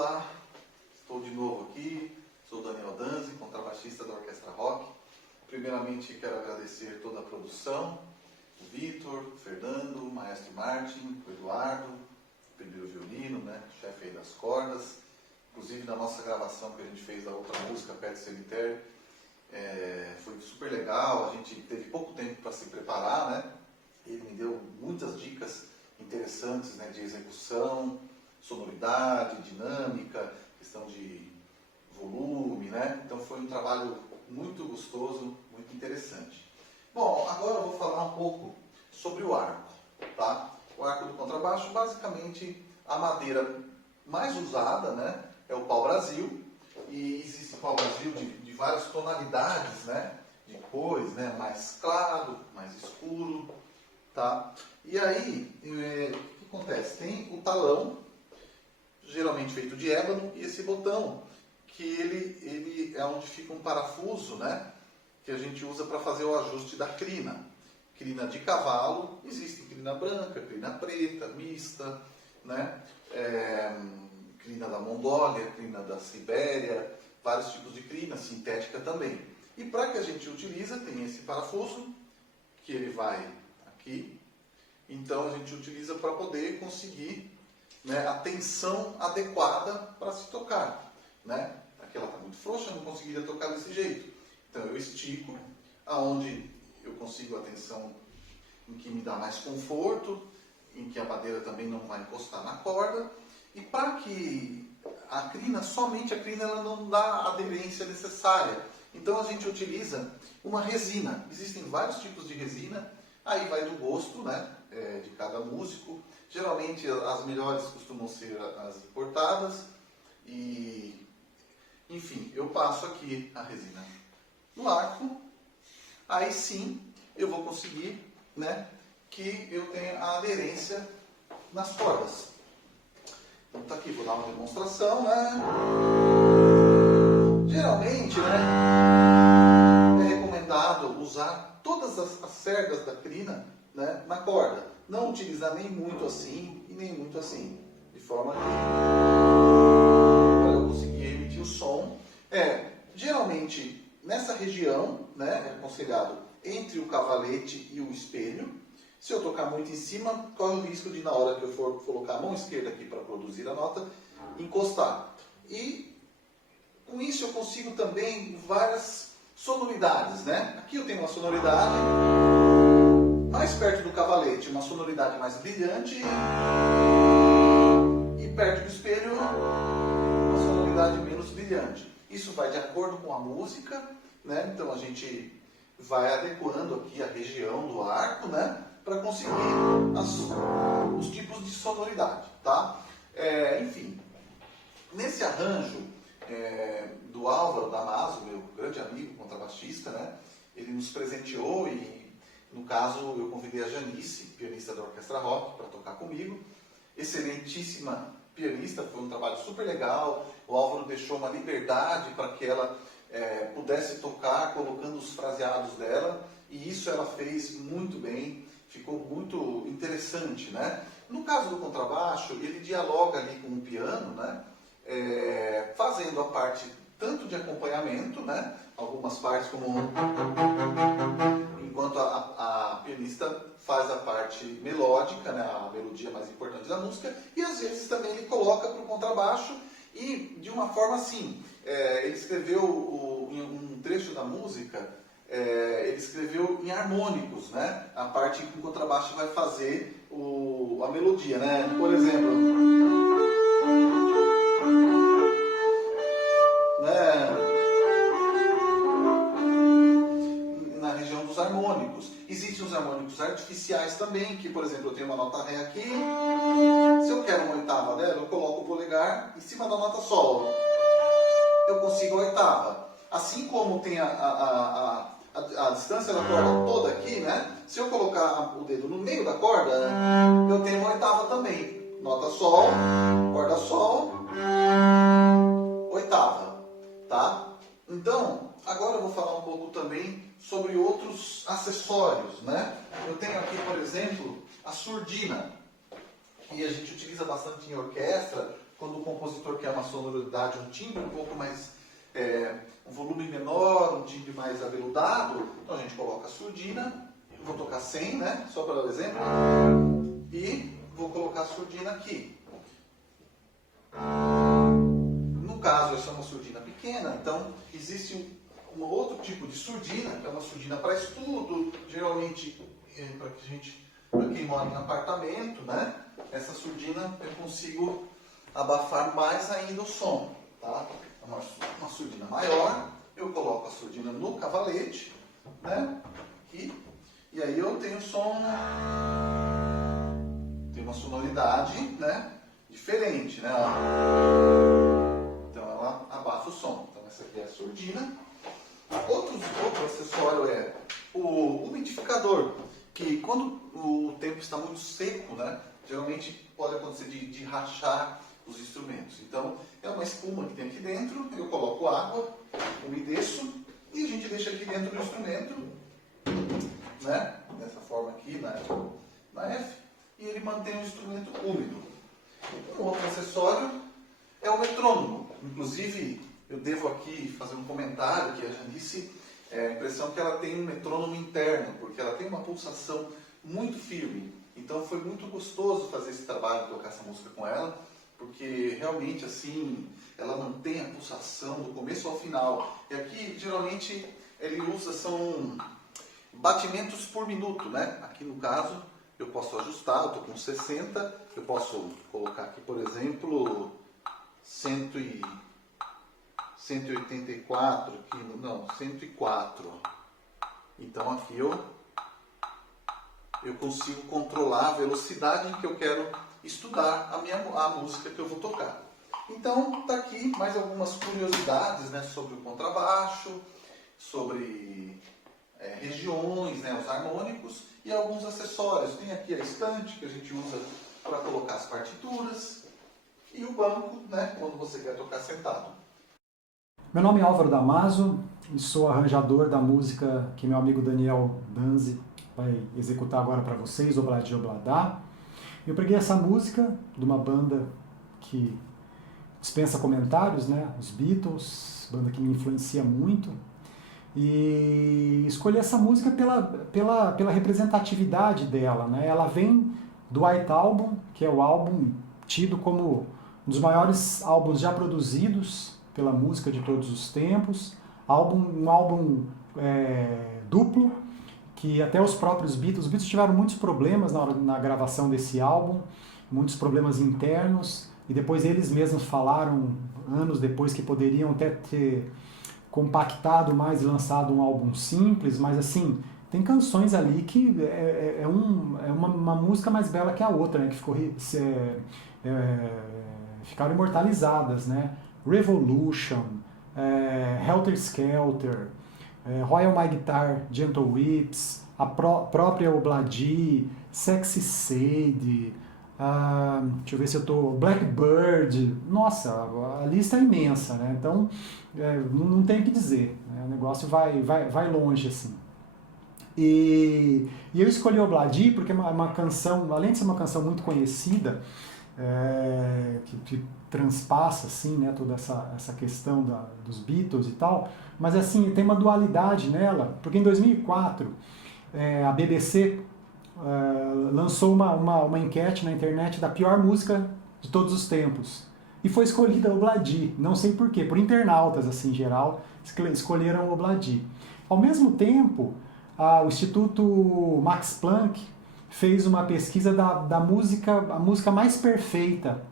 Olá, estou de novo aqui, sou Daniel Danzi, contrabaixista da Orquestra Rock. Primeiramente quero agradecer toda a produção, o Vitor, o Fernando, o Maestro Martin, o Eduardo, o primeiro violino, chefe aí das cordas. Inclusive na nossa gravação que a gente fez da outra música, Pet Cemetery, foi super legal, a gente teve pouco tempo para se preparar, Ele me deu muitas dicas interessantes, de execução, sonoridade, dinâmica, questão de volume, Então foi um trabalho muito gostoso, muito interessante. Bom, agora eu vou falar um pouco sobre o arco, tá? O arco do contrabaixo, basicamente, a madeira mais usada, é o pau-brasil, e existe pau-brasil de várias tonalidades, de cores, mais claro, mais escuro, tá? E aí, o que acontece? Tem o talão, geralmente feito de ébano, e esse botão, que ele é onde fica um parafuso, que a gente usa para fazer o ajuste da crina. Crina de cavalo, existe crina branca, crina preta, mista, crina da Mongólia, crina da Sibéria, vários tipos de crina, sintética também. E para que a gente utiliza, tem esse parafuso, que ele vai aqui. Então a gente utiliza para poder conseguir a tensão adequada para se tocar. Aqui ela está muito frouxa, eu não conseguiria tocar desse jeito. Então eu estico, aonde eu consigo a tensão em que me dá mais conforto, em que a madeira também não vai encostar na corda. E para que somente a crina ela não dá a aderência necessária. Então a gente utiliza uma resina. Existem vários tipos de resina, aí vai do gosto de cada músico. Geralmente as melhores costumam ser as importadas. E, enfim, eu passo aqui a resina no arco. Aí sim eu vou conseguir que eu tenha a aderência nas cordas. Então tá aqui, vou dar uma demonstração, Geralmente, é recomendado usar todas as cerdas da crina, na corda. Não utilizar nem muito assim e nem muito assim. De forma que para eu conseguir emitir o som. Geralmente, nessa região, é aconselhado entre o cavalete e o espelho. Se eu tocar muito em cima, corre o risco de, na hora que eu for colocar a mão esquerda aqui para produzir a nota, encostar. E com isso eu consigo também várias sonoridades, Aqui eu tenho uma sonoridade mais perto do cavalete, uma sonoridade mais brilhante, e perto do espelho, uma sonoridade menos brilhante. Isso vai de acordo com a música, Então a gente vai adequando aqui a região do arco, para conseguir os tipos de sonoridade, tá? Enfim, nesse arranjo do Álvaro Damaso, meu grande amigo contrabaixista, ele nos presenteou e, no caso, eu convidei a Janice, pianista da Orquestra Rock, para tocar comigo. Excelentíssima pianista, foi um trabalho super legal. O Álvaro deixou uma liberdade para que ela pudesse tocar colocando os fraseados dela, e isso ela fez muito bem. Ficou muito interessante, No caso do contrabaixo, ele dialoga ali com o piano, fazendo a parte tanto de acompanhamento, algumas partes como enquanto a pianista faz a parte melódica, a melodia mais importante da música, e às vezes também ele coloca para o contrabaixo e de uma forma assim, ele escreveu em um trecho da música. Ele escreveu em harmônicos, A parte que o contrabaixo vai fazer a melodia, Por exemplo, na região dos harmônicos. Existem os harmônicos artificiais também, que, por exemplo, eu tenho uma nota Ré aqui. Se eu quero uma oitava dela, eu coloco o polegar em cima da nota Sol. Eu consigo a oitava. Assim como tem a distância da corda toda aqui, Se eu colocar o dedo no meio da corda, eu tenho uma oitava também. Nota Sol, corda Sol, oitava, tá? Então, agora eu vou falar um pouco também sobre outros acessórios, Eu tenho aqui, por exemplo, a surdina, que a gente utiliza bastante em orquestra quando o compositor quer uma sonoridade, um timbre um pouco mais, um volume menor, um timbre mais aveludado, então a gente coloca a surdina, eu vou tocar 100, né, só para exemplo, e vou colocar a surdina aqui. No caso, essa é uma surdina pequena, então existe um outro tipo de surdina, que é uma surdina para estudo, geralmente para quem mora em apartamento, né? Essa surdina eu consigo abafar mais ainda o som, tá? Uma surdina maior, eu coloco a surdina no cavalete, né? Aqui, e aí eu tenho som, tem uma sonoridade, né? Diferente, né? Então ela abafa o som. Então essa aqui é a surdina. Outro acessório é o umidificador, que quando o tempo está muito seco, né? Geralmente pode acontecer de rachar os instrumentos. Então é uma espuma que tem aqui dentro, eu coloco água, umedeço e a gente deixa aqui dentro do instrumento, né? Dessa forma aqui na F, e ele mantém o instrumento úmido. Um outro acessório é o metrônomo. Inclusive, eu devo aqui fazer um comentário que a Janice, a impressão que ela tem um metrônomo interno, porque ela tem uma pulsação muito firme. Então foi muito gostoso fazer esse trabalho, tocar essa música com ela, porque realmente assim, ela mantém a pulsação do começo ao final. E aqui, geralmente, ele usa, são batimentos por minuto, né? Aqui no caso, eu posso ajustar, eu estou com 60, eu posso colocar aqui, por exemplo, 184, não, 104. Então aqui eu consigo controlar a velocidade em que eu quero estudar a música que eu vou tocar. Então está aqui mais algumas curiosidades, né, sobre o contrabaixo, sobre regiões, né, os harmônicos e alguns acessórios. Tem aqui a estante que a gente usa para colocar as partituras e o banco, né, quando você quer tocar sentado. Meu nome é Álvaro Damaso e sou arranjador da música que meu amigo Daniel Danzi vai executar agora para vocês, Obladi Obladá. Eu peguei essa música de uma banda que dispensa comentários, né, os Beatles, banda que me influencia muito. E escolhi essa música pela representatividade dela, né? Ela vem do White Album, que é o álbum tido como um dos maiores álbuns já produzidos pela música de todos os tempos. Um álbum duplo, que até os Beatles tiveram muitos problemas na gravação desse álbum, muitos problemas internos, e depois eles mesmos falaram, anos depois, que poderiam até ter compactado mais e lançado um álbum simples, mas assim, tem canções ali que uma música mais bela que a outra, né, que ficaram imortalizadas, né? Revolution, Helter Skelter, Royal My Guitar, Gentle Whips, a própria Obladi, Sexy Sadie, deixa eu ver se eu tô... Blackbird, nossa, a lista é imensa, né? Então, não tem o que dizer, né? O negócio vai longe, assim. E eu escolhi Obladi porque é uma canção, além de ser uma canção muito conhecida, que transpassa, assim, né, toda essa questão dos Beatles e tal, mas assim, tem uma dualidade nela, porque em 2004 a BBC lançou uma enquete na internet da pior música de todos os tempos. E foi escolhida Obladi, não sei porquê, por internautas assim, em geral, escolheram Obladi. Ao mesmo tempo, o Instituto Max Planck fez uma pesquisa a música mais perfeita,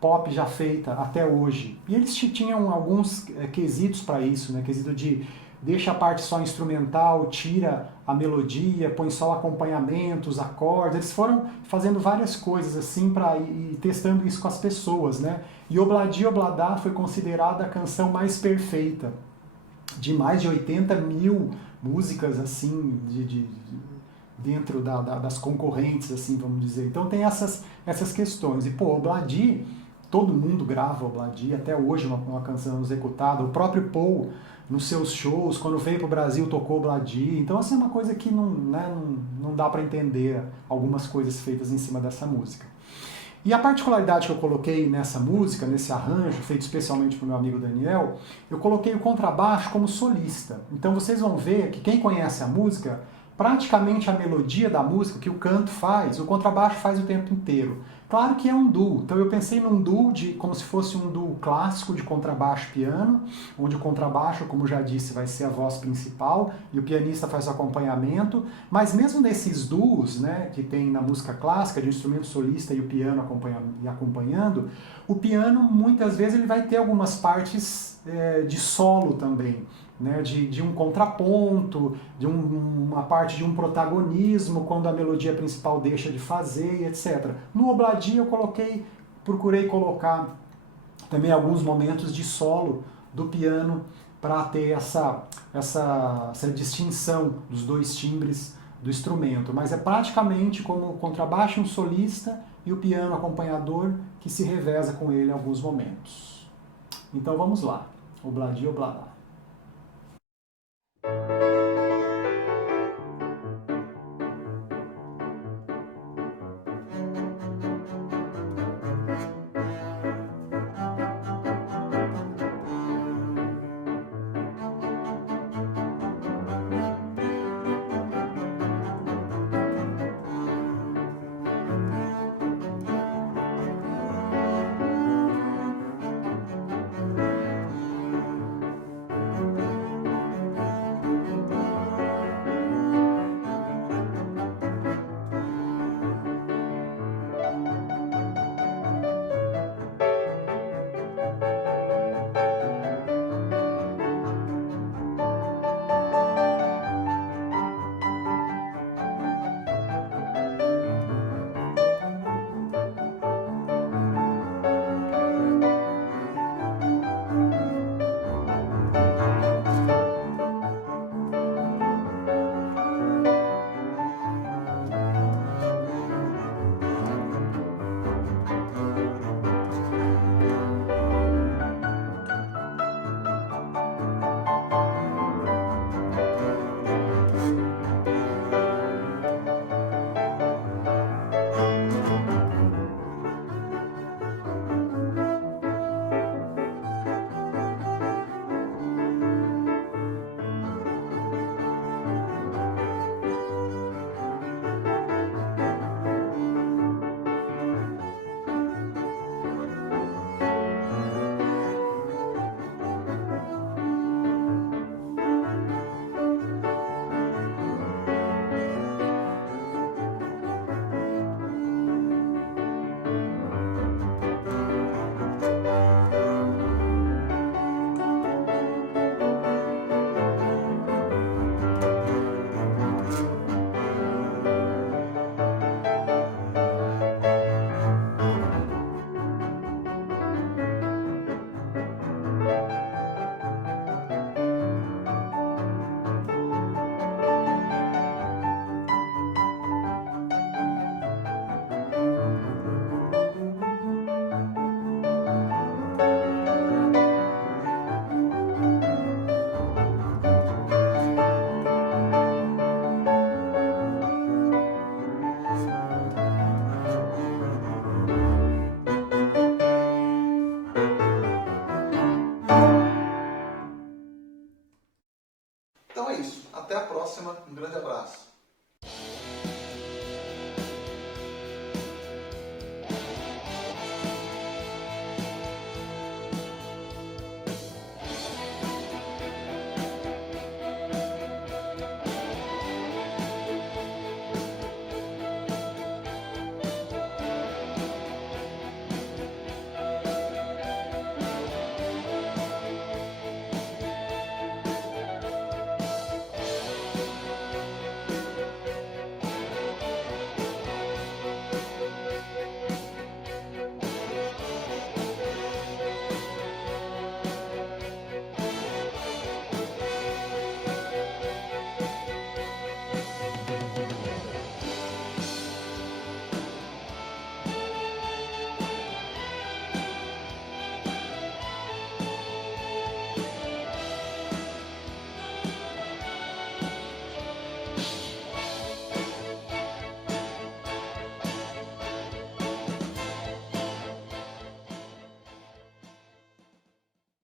pop já feita até hoje. E eles tinham alguns quesitos para isso, né? Quesito de deixa a parte só instrumental, tira a melodia, põe só o acompanhamento, os acordes. Eles foram fazendo várias coisas assim para ir testando isso com as pessoas, né? E Obladi Obladá foi considerada a canção mais perfeita, de mais de 80 mil músicas assim, dentro das concorrentes, assim, vamos dizer. Então tem essas questões. E, pô, Obladi, todo mundo grava Obladi, até hoje uma canção executada. O próprio Paul, nos seus shows, quando veio para o Brasil, tocou Obladi. Então, assim, é uma coisa que não dá para entender algumas coisas feitas em cima dessa música. E a particularidade que eu coloquei nessa música, nesse arranjo, feito especialmente para o meu amigo Daniel, eu coloquei o contrabaixo como solista. Então vocês vão ver que quem conhece a música, praticamente a melodia da música, que o canto faz, o contrabaixo faz o tempo inteiro. Claro que é um duo, então eu pensei num duo como se fosse um duo clássico de contrabaixo e piano, onde o contrabaixo, como já disse, vai ser a voz principal e o pianista faz o acompanhamento, mas mesmo nesses duos, né, que tem na música clássica, de instrumento solista e o piano acompanhando, o piano muitas vezes ele vai ter algumas partes de solo também. Né, de um contraponto, de uma parte de um protagonismo quando a melodia principal deixa de fazer, etc. No Obladi eu procurei colocar também alguns momentos de solo do piano para ter essa distinção dos dois timbres do instrumento, mas é praticamente como o contrabaixo um solista e o piano acompanhador que se reveza com ele em alguns momentos. Então vamos lá, Obladi, Oblada.